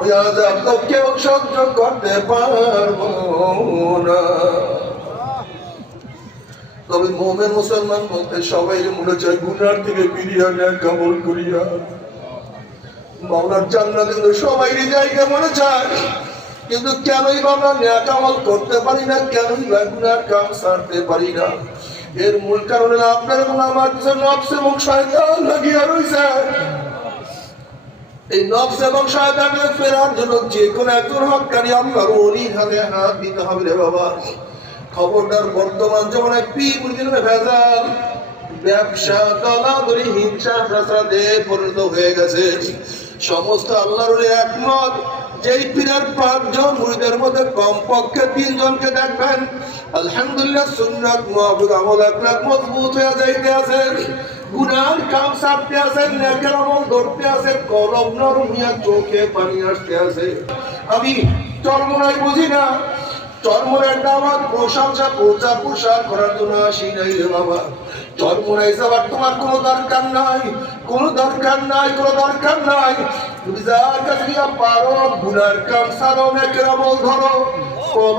ওই আযাব তো কেউ সহ্য করতে পারবো না। তবে মুমিন মুসলমান বলতে সবাই মনে চায় গুনার থেকে ফিরিয়া নেয় কামল করিয়া মাওলার জান্নাতে কিন্তু সবাই জায়গা মনে চায়, কিন্তু কেনই বা আমরা নেক আমল করতে পারি না, কেনই বা গুনার কাম ছাড়তে পারি না? এর মূল কারণ হলো আপনার এবং আমার পিছনে নফস এবং শয়তান লাগিয়া রয়েছে। এই নফস এবং শয়তানকে ফেরার জন্য যে কোনো একজন হক্কানি আল্লাহর ওলির হাতে হাত দিতে হবে রে বাবা। খবরদার, বর্তমান জীবনে পীর মুরিদের ভেজাল, ব্যবসা, দলাদলি, হিংসা ফাসাদে পরিণত হয়ে গেছে। সমস্ত আল্লাহর ওলি একমত, যেই পীরের 5 জন মুরিদের মধ্যে কমপক্ষে 3 জনকে দেখবেন আলহামদুলিল্লাহ সুন্নাত মুআফিক আমল আকলাক মজবুত হয়ে যাইতে আছে, গুনার কাম ছাড়তে আছে, নেকের আমল ধরতে আছে, কলব নরম হইয়া চোখে পানি আসতে আছে। আমি চরমনাই বুঝি না, চরমনার দাওয়াত প্রশংসা প্রচার করার জন্য আসি নাই রে বাবা। চরমনাই যাওয়ার তোমার কোনো দরকার নাই, কোনো দরকার নাই, কোনো দরকার নাই। তুমি যার কাছে গিয়া পারো গুনার কাম ছাড়ো, নেকের আমল ধরো, কলব